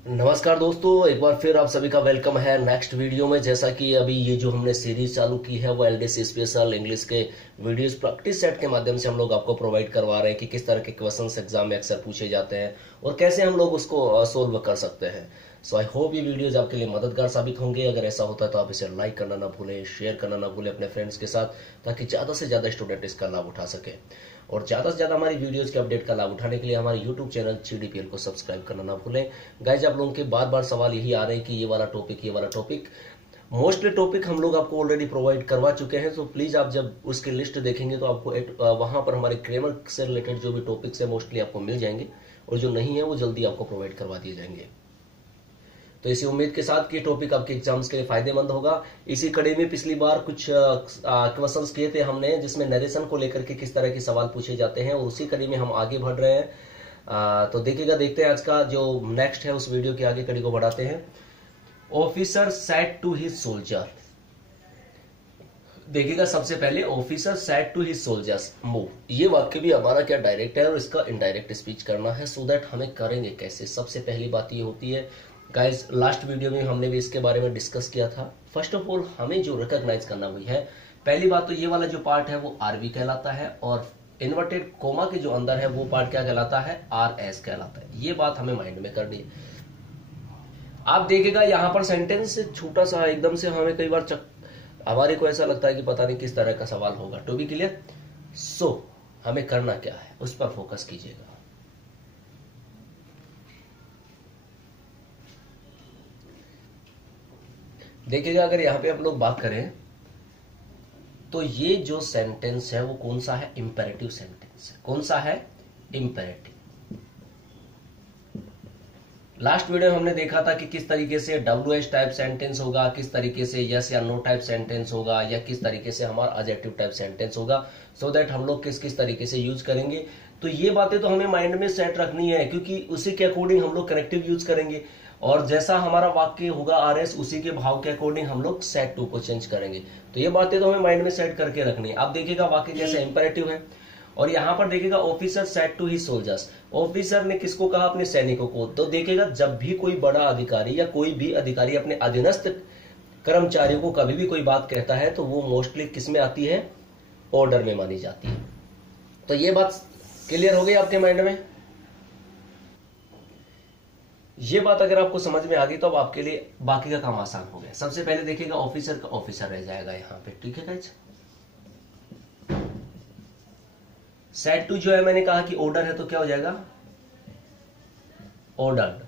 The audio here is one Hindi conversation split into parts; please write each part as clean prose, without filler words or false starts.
नमस्कार दोस्तों, एक बार फिर आप सभी का वेलकम है नेक्स्ट वीडियो में। जैसा कि अभी ये जो हमने सीरीज चालू की है वो एलडीसी स्पेशल इंग्लिश के वीडियोस प्रैक्टिस सेट के माध्यम से हम लोग आपको प्रोवाइड करवा रहे हैं कि किस तरह के क्वेश्चंस एग्जाम में अक्सर पूछे जाते हैं और कैसे हम लोग उसको सोल्व कर सकते हैं। सो आई होप ये वीडियोज आपके लिए मददगार साबित होंगे। अगर ऐसा होता है तो आप इसे लाइक करना ना भूलें, शेयर करना ना भूलें अपने फ्रेंड्स के साथ, ताकि ज्यादा से ज्यादा स्टूडेंट इसका लाभ उठा सके। और ज्यादा से ज्यादा हमारी वीडियोस के अपडेट का लाभ उठाने के लिए हमारे यूट्यूब चैनल GDPL को सब्सक्राइब करना ना भूलें। गाइज, आप लोगों के बार बार सवाल यही आ रहे हैं कि ये वाला टॉपिक मोस्टली टॉपिक हम लोग आपको ऑलरेडी प्रोवाइड करवा चुके हैं। तो प्लीज आप जब उसकी लिस्ट देखेंगे तो आपको वहां पर हमारे ग्रामर से रिलेटेड जो भी टॉपिक्स है मोस्टली आपको मिल जाएंगे, और जो नहीं है वो जल्दी आपको प्रोवाइड करवा दिए जाएंगे। तो इसी उम्मीद के साथ कि टॉपिक आपके एग्जाम्स के लिए फायदेमंद होगा। इसी कड़ी में पिछली बार कुछ क्वेश्चंस किए थे हमने, जिसमें नरेशन को लेकर के किस तरह के सवाल पूछे जाते हैं, और उसी कड़ी में हम आगे बढ़ रहे हैं। तो देखते हैं आज का जो नेक्स्ट है उस वीडियो की आगे कड़ी को बढ़ाते हैं। Officer said to his soldier. देखिएगा, सबसे पहले officer said to his soldiers move. ये वाक्य भी हमारा क्या डायरेक्ट है और इसका इनडायरेक्ट स्पीच करना है। सो दैट हमें करेंगे कैसे। सबसे पहली बात ये होती है गाइस, लास्ट वीडियो में हमने भी इसके बारे में डिस्कस किया था। फर्स्ट ऑफ ऑल हमें जो रिकॉग्नाइज करना हुई है, पहली बात तो ये वाला जो पार्ट है वो आरवी कहलाता है, और इन्वर्टेड कोमा के जो अंदर है वो पार्ट क्या कहलाता है, RS कहलाता है। ये बात हमें माइंड में करनी है। आप देखिएगा यहाँ पर सेंटेंस छोटा सा एकदम से हमें कई बार हमारे को ऐसा लगता है कि पता नहीं किस तरह का सवाल होगा। टू बी क्लियर, सो हमें करना क्या है उस पर फोकस कीजिएगा। देखिएगा, अगर यहां पे हम लोग बात करें तो ये जो सेंटेंस है वो कौन सा है, इंपेरेटिव सेंटेंस है। कौन सा है, इंपेरेटिव। लास्ट वीडियो में हमने देखा था कि किस तरीके से WH टाइप सेंटेंस होगा, किस तरीके से यस या नो टाइप सेंटेंस होगा, या किस तरीके से हमारा एडजेक्टिव टाइप सेंटेंस होगा। सो दैट हम लोग किस किस तरीके से यूज करेंगे। तो ये बातें तो हमें माइंड में सेट रखनी है, क्योंकि उसी के अकॉर्डिंग हम लोग कनेक्टिव यूज करेंगे, और जैसा हमारा वाक्य होगा RS उसी के भाव के अकॉर्डिंग हम लोग सेट टू को चेंज करेंगे। तो ये बातें तो हमें माइंड में सेट करके रखनी है। आप देखिएगा वाक्य कैसे इंपेरेटिव है, और यहां पर देखिएगा officer said to his soldiers. Officer ने किसको कहा, अपने सैनिकों को। तो देखिएगा, जब भी कोई बड़ा अधिकारी या कोई भी अधिकारी अपने अधीनस्थ कर्मचारियों को कभी भी कोई बात कहता है तो वो मोस्टली किस में आती है, ऑर्डर में मानी जाती है। तो ये बात क्लियर हो गई आपके माइंड में। ये बात अगर आपको समझ में आ गई तो अब आपके लिए बाकी का काम आसान हो गया। सबसे पहले देखिएगा, ऑफिसर का ऑफिसर रह जाएगा यहां पे, ठीक है गाइस। सेड टू जो है, मैंने कहा कि ऑर्डर है तो क्या हो जाएगा, ऑर्डर्ड।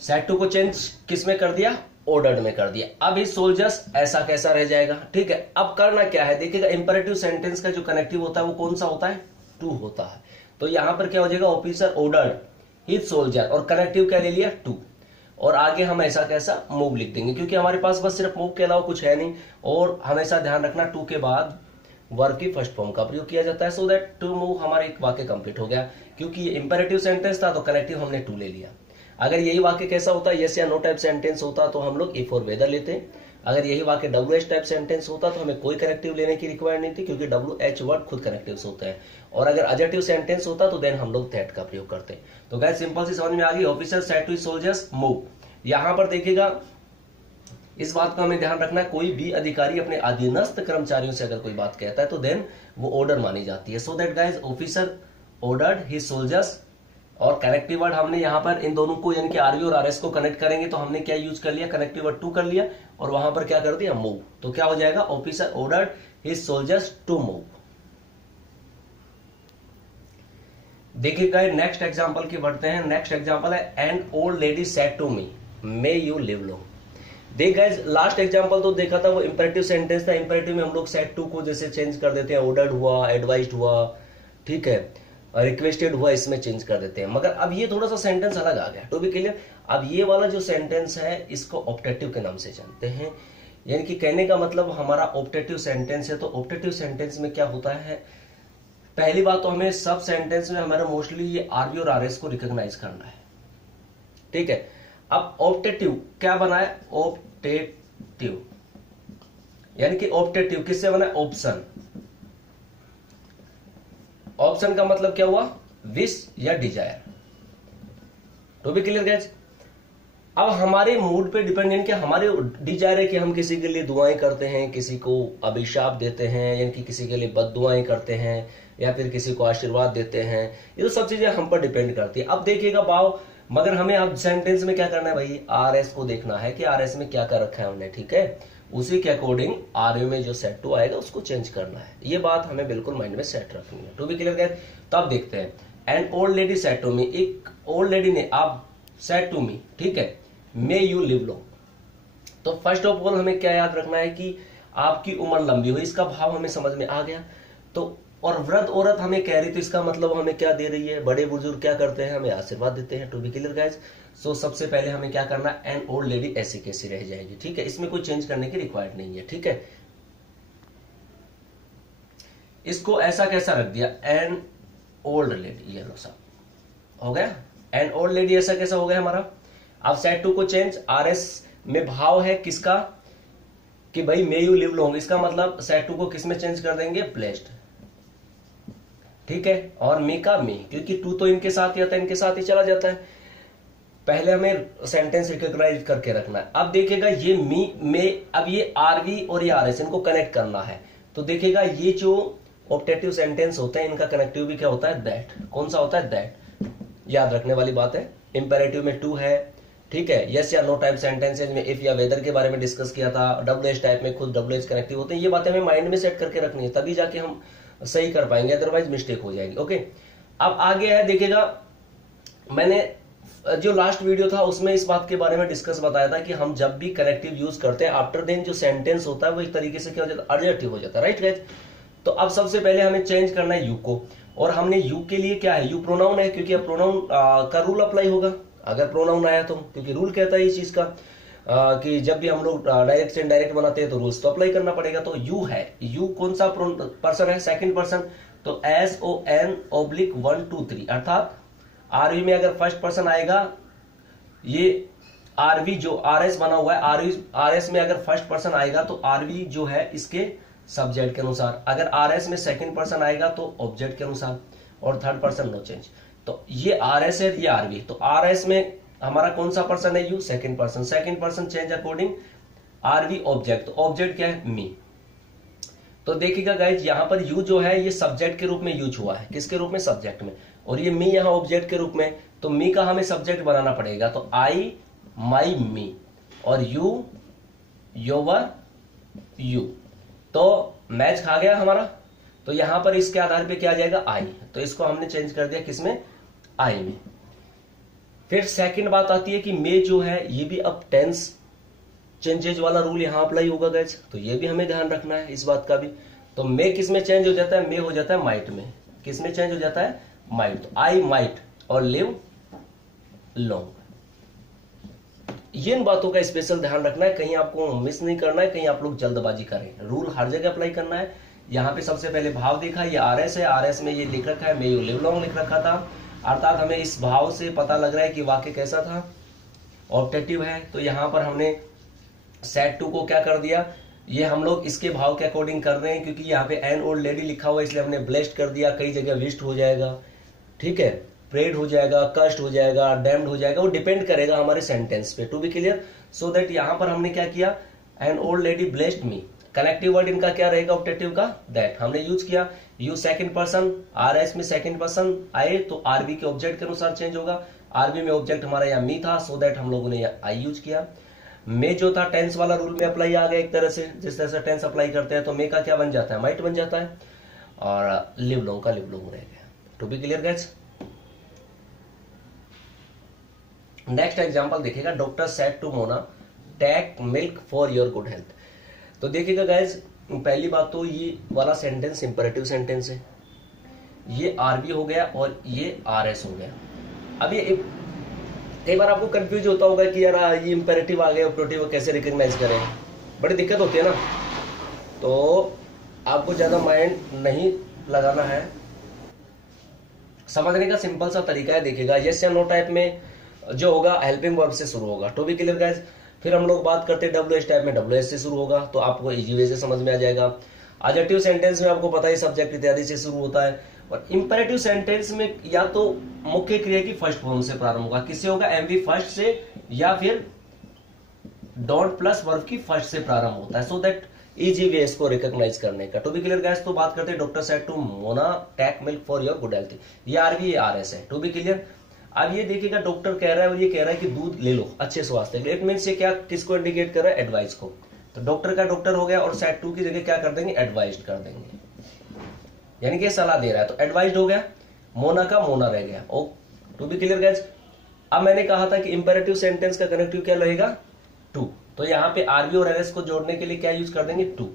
सेड टू को चेंज किस में कर दिया, ऑर्डर्ड में कर दिया। अब इस सोल्जर्स ऐसा कैसा रह जाएगा, ठीक है। अब करना क्या है, देखिएगा इंपेरेटिव सेंटेंस का जो कनेक्टिव होता है वो कौन सा होता है, टू होता है। तो यहां पर क्या हो जाएगा, ऑफिसर ऑर्डर्ड हिज सोल्जर, और कनेक्टिव क्या ले लिया, टू, और आगे हम ऐसा कैसा मूव लिख देंगे, क्योंकि हमारे पास बस सिर्फ मूव के अलावा कुछ है नहीं। और हमेशा ध्यान रखना, टू के बाद वर्ब की फर्स्ट फॉर्म का प्रयोग किया जाता है। सो दैट टू मूव हमारा एक वाक्य कंप्लीट हो गया, क्योंकि ये इंपेरेटिव सेंटेंस था तो कनेक्टिव हमने टू ले लिया। अगर यही वाक्य कैसा होता है, यस या नो टाइप सेंटेंस होता तो हम लोग इफ और वेदर लेते। अगर यही वाक्य WH टाइप सेंटेंस होता तो हमें कोई कनेक्टिव लेने की रिक्वायर्ड नहीं थी, क्योंकि WH वर्ड खुद कनेक्टिव्स होते हैं। और अगर एडजेक्टिव सेंटेंस होता तो देन हम लोग दैट का प्रयोग करते। तो गाइस, सिंपल सी समझ में आ गई, officer said to his soldiers move. यहां पर देखिएगा, इस बात का हमें ध्यान रखना है, कोई भी अधिकारी अपने अधीनस्थ कर्मचारियों से अगर कोई बात कहता है तो देन वो ऑर्डर मानी जाती है। So that guys, officer ordered his soldiers, और कनेक्टिव वर्ड हमने यहां पर इन दोनों को यानी कि RV और RS को कनेक्ट करेंगे तो हमने क्या यूज कर लिया, कनेक्टिव वर्ड टू कर लिया, और वहां पर क्या कर दिया, मूव। तो क्या हो जाएगा, officer ordered his soldiers to move. देखिएगा, नेक्स्ट एग्जांपल की बढ़ते हैं। नेक्स्ट एग्जांपल है, an old lady said to me may you live long. देख गाइस, लास्ट एग्जांपल तो देखा था वो इंपेरेटिव सेंटेंस था। इंपेरेटिव में हम लोग सेड टू को जैसे चेंज कर देते हैं, ऑर्डर्ड हुआ, एडवाइज्ड हुआ, ठीक है, रिक्वेस्टेड हुआ, इसमें चेंज कर देते हैं। मगर अब ये थोड़ा सा सेंटेंस अलग आ गया, टू बी क्लियर। अब ये वाला जो सेंटेंस है इसको ऑप्टेटिव के नाम से जानते हैं, यानी कि कहने का मतलब हमारा ऑप्टेटिव सेंटेंस है। तो ऑप्टेटिव सेंटेंस में क्या होता है, पहली बात तो हमें सब सेंटेंस में हमारा मोस्टली ये RV और RS को रिकॉग्नाइज करना है, ठीक है। अब ऑप्टेटिव क्या बना है, ऑप्टेटिव, यानी कि ऑप्टेटिव किससे बना है, ऑप्शन। ऑप्शन का मतलब क्या हुआ, विश या desire. To be clear guys, अब हमारे मूड पे डिपेंडेंट कि हमारे डिजायर है कि हम किसी के लिए दुआएं करते हैं, किसी को अभिशाप देते हैं, यानी कि किसी के लिए बददुआएं करते हैं, या फिर किसी को आशीर्वाद देते हैं। ये तो सब चीजें हम पर डिपेंड करती है। अब देखिएगा भाव, मगर हमें अब सेंटेंस में क्या करना है भाई, आरएस को देखना है कि आरएस में क्या कर रखा है हमने, ठीक है। उसी के अकॉर्डिंग आरयू में जो सेट टू आएगा उसको चेंज करना है। ये बात हमें बिल्कुल माइंड में सेट रखनी है। टू बी क्लियर गाइस, तो अब देखते हैं। An old lady said to me, एक ओल्ड लेडी ने आप सेट टू मी, ठीक है, मे यू लिव लॉन्ग। तो फर्स्ट ऑफ ऑल हमें क्या याद रखना है कि आपकी उम्र लंबी हो, इसका भाव हमें समझ में आ गया। तो और वृद्ध औरत हमें कह रही, तो इसका मतलब हमें क्या दे रही है, बड़े बुजुर्ग क्या करते हैं, हमें आशीर्वाद देते हैं। टू बी क्लियर गाइस, सो सबसे पहले हमें क्या करना है, एन ओल्ड लेडी ऐसी कैसी रह जाएगी, ठीक है, इसमें कोई चेंज करने की रिक्वायर्ड नहीं है, ठीक है। इसको ऐसा कैसा रख दिया, एन ओल्ड लेडी, ये लो साहब हो गया। एन ओल्ड लेडी ऐसा कैसा हो गया हमारा। अब सेट टू को चेंज, आरएस में भाव है किसका, कि भाई मे यू लिव लॉन्ग, इसका मतलब सेट टू को किस में चेंज कर देंगे, ब्लेस्ड, ठीक है। और मी का मी, क्योंकि टू तो इनके साथ ही आता है, इनके साथ ही चला जाता है। पहले हमें सेंटेंस रिकॉग्नाइज करके रखना है। अब देखिएगा ये मी में, अब ये आरवी और ये आरएस, इनको कनेक्ट करना है। तो देखिएगा ये जो ऑप्टेटिव सेंटेंस होते हैं, इनका कनेक्टिव भी क्या होता है, दैट। कौन सा होता है, दैट। याद रखने वाली बात है। इंपेरेटिव में टू है, ठीक है। यस या नो टाइप सेंटेंसेज में इफ या वेदर के बारे में डिस्कस किया था। डब्ल्यू टाइप में खुद डब्ल्यू कनेक्टिव होते हैं। ये बातें हमें माइंड में सेट करके रखनी है, तभी जाके हम सही कर पाएंगे, अदरवाइज मिस्टेक हो जाएगी। ओके, अब आगे है, देखिएगा मैंने जो लास्ट वीडियो था उसमें इस बात के बारे में डिस्कस बताया था कि हम जब भी कनेक्टिव यूज करते हैं, आफ्टर देन जो सेंटेंस होता है वो एक तरीके से क्या हो जाता है, एडजेक्टिव हो जाता है, राइट गाइस। तो अब सबसे पहले हमें चेंज करना है यू को, और हमने यू के लिए क्या है, यू प्रोनाउन है, क्योंकि अब प्रोनाउन का रूल अप्लाई होगा अगर प्रोनाउन आया तो, क्योंकि रूल कहता है इस चीज का कि जब भी हम लोग डायरेक्ट से इनडायरेक्ट बनाते हैं तो रूल्स तो अप्लाई करना पड़ेगा। तो यू है, यू कौन सा पर्सन है, सेकंड पर्सन, तो SON/1 2 3, अर्थात आरवी में अगर फर्स्ट पर्सन आएगा, ये आरवी जो आरएस बना हुआ है, आरएस में अगर फर्स्ट पर्सन आएगा तो आरवी जो है इसके सब्जेक्ट के अनुसार, अगर आरएस में सेकंड पर्सन आएगा तो ऑब्जेक्ट के अनुसार, और थर्ड पर्सन नो चेंज। तो ये आरएस है, ये आरवी। तो आरएस में हमारा कौन सा पर्सन है, you, second person change according RV object. तो ऑब्जेक्ट क्या है, मी। तो देखिएगा गाइज, यहां पर यू जो है ये सब्जेक्ट के रूप में यूज हुआ है, किसके रूप में, सब्जेक्ट में, और ये मी यहां ऑब्जेक्ट के रूप में। तो मी का हमें सब्जेक्ट बनाना पड़ेगा, तो आई, माई, मी, और यू, योवर, यू। तो मैच खा गया हमारा। तो यहां पर इसके आधार पे क्या आ जाएगा, आई। तो इसको हमने चेंज कर दिया किसमें, आई में। फिर सेकंड बात आती है कि मे जो है ये भी अब टेंस चेंजेज वाला रूल यहां अप्लाई होगा गाइस, तो ये भी हमें ध्यान रखना है इस बात का भी। तो मे किस में चेंज हो जाता है, मे हो जाता है माइट में। किस में चेंज हो जाता है, माइट। तो आई माइट और लिव लॉन्ग। ये इन बातों का स्पेशल ध्यान रखना है, कहीं आपको मिस नहीं करना है, कहीं आप लोग जल्दबाजी करें। रूल हर जगह अप्लाई करना है। यहाँ पे सबसे पहले भाव देखा, ये आरएस है, आरएस में ये लिख रखा है मे यू लिव लॉन्ग लिख रखा था, अर्थात हमें इस भाव से पता लग रहा है कि वाक्य कैसा था, ऑब्जेक्टिव है। तो यहाँ पर हमने सेट टू को क्या कर दिया, ये हम लोग इसके भाव के अकॉर्डिंग कर रहे हैं, क्योंकि यहाँ पे एन ओल्ड लेडी लिखा हुआ है इसलिए हमने ब्लेस्ड कर दिया। कई जगह विश्ड हो जाएगा, ठीक है, प्रेड हो जाएगा, कस्ट हो जाएगा, डैम्ड हो जाएगा, वो डिपेंड करेगा हमारे सेंटेंस पे। To be clear, so that यहाँ पर हमने क्या किया, an old lady blessed me. Connective word इनका क्या रहेगा, ऑब्जेक्टिव का दैट हमने यूज किया। यू सेकंड पर्सन, आरएस में सेकंड पर्सन आए तो आरबी के ऑब्जेक्ट के अनुसार चेंज होगा। आरबी में ऑब्जेक्ट हमारा यहाँ मी था, सो दैट हम लोगों ने आई यूज किया। मे जो था टेंस वाला रूल में अप्लाई आ गया एक तरह से, जिस तरह से टेंस अप्लाई करते हैं। तो मे का क्या बन जाता है, माइट बन जाता है, और लिव लॉन्ग का लिव लॉन्ग रह गया। To be clear guys. Next example देखिएगा, doctor said to Mona take milk for your good health. तो देखिएगा गाइस, पहली बात तो ये वाला सेंटेंस इंपेरेटिव सेंटेंस है, ये आरबी हो गया और ये आरएस हो गया। अब ये कई बार आपको कंफ्यूज होता होगा कि यार ये इंपेरेटिव आ गया, ऑपरेटिव कैसे रिकॉग्नाइज करें, बड़ी दिक्कत होती है ना। तो आपको ज्यादा माइंड नहीं लगाना है, समझने का सिंपल सा तरीका है। देखिएगा, यस या नो टाइप में जो होगा हेल्पिंग वर्ब से शुरू होगा। To be clear guys. फिर हम लोग बात करते हैं डब्ल्यू टाइप में, डब्ल्यू से शुरू होगा, तो आपको इजी वे से समझ में आ जाएगा। एडजेक्टिव सेंटेंस में आपको पता है सब्जेक्ट इत्यादि से शुरू होता है, और इंपेरेटिव सेंटेंस में या तो मुख्य क्रिया की फर्स्ट फॉर्म से प्रारंभ होगा, किससे होगा, एमवी फर्स्ट से, या फिर डॉट प्लस वर्ब की फर्स्ट से प्रारंभ होता है, सो दैट इजी वे इसको रिकॉग्नाइज करने का। टू बी क्लियर गाइस, तो बात करते हैं doctor said to Mona take milk for your good health, ये आरवी आर एस है। टू बी क्लियर, अब ये देखिएगा डॉक्टर कह रहा है और ये कह रहा है कि दूध ले लो अच्छे स्वास्थ्य के लिए, इट मीन्स ये क्या किसको इंडिकेट कर रहा है, एडवाइस को। तो डॉक्टर का डॉक्टर हो गया और सेड टू की जगह क्या कर देंगे, एडवाइज्ड कर देंगे, यानी कि सलाह दे रहा है, तो एडवाइज्ड हो गया, मोना का मोना रह गया। ओ टू बी क्लियर गाइस, अब मैंने कहा था कि इंपेरेटिव सेंटेंस का कनेक्टिव क्या रहेगा, टू, तो यहां पे आरबी और एलएस को जोड़ने के लिए क्या यूज कर देंगे, टू।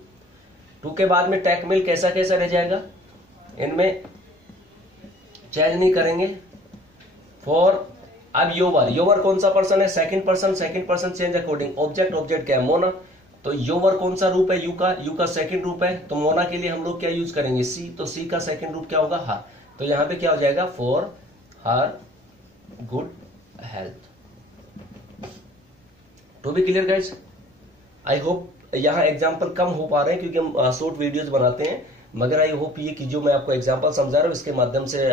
टू के बाद में टेक मिल कैसा कैसा रह जाएगा, इनमें चेंज नहीं करेंगे। फॉर, अब योवर, योवर कौन सा पर्सन है, second person change according, object, object क्या है, मोना, तो योवर कौन सा रूप है, यू का सेकंड रूप है, तो मोना के लिए हम लोग क्या यूज करेंगे, सी, तो सी का सेकंड रूप क्या होगा, हर, तो यहां पे क्या हो जाएगा, for her good health. To be clear guys, I hope यहाँ एग्जाम्पल कम हो पा रहे हैं क्योंकि हम शॉर्ट वीडियोस बनाते हैं, मगर आई होप ये कि जो मैं आपको एग्जाम्पल समझा रहा हूँ इसके माध्यम से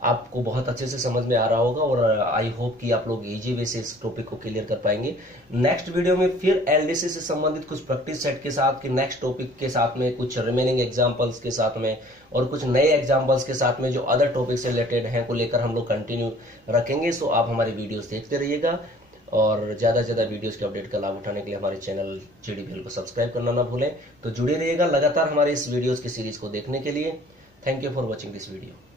आपको बहुत अच्छे से समझ में आ रहा होगा, और आई होप कि आप लोग इजी वे से इस टॉपिक को क्लियर कर पाएंगे। नेक्स्ट वीडियो में फिर एलडीसी से संबंधित कुछ प्रैक्टिस सेट के साथ कि नेक्स्ट टॉपिक के साथ में, कुछ रिमेनिंग एग्जाम्पल्स के साथ में और कुछ नए एग्जाम्पल्स के साथ में जो अदर टॉपिक से रिलेटेड हैं को लेकर हम लोग कंटिन्यू रखेंगे। सो आप हमारी वीडियोस देखते रहिएगा और ज्यादा से ज्यादा वीडियोस के अपडेट का लाभ उठाने के लिए हमारे चैनल JDBL को सब्सक्राइब करना ना भूलें। तो जुड़े रहिएगा लगातार हमारे इस वीडियोस की सीरीज को देखने के लिए। Thank you for watching this video.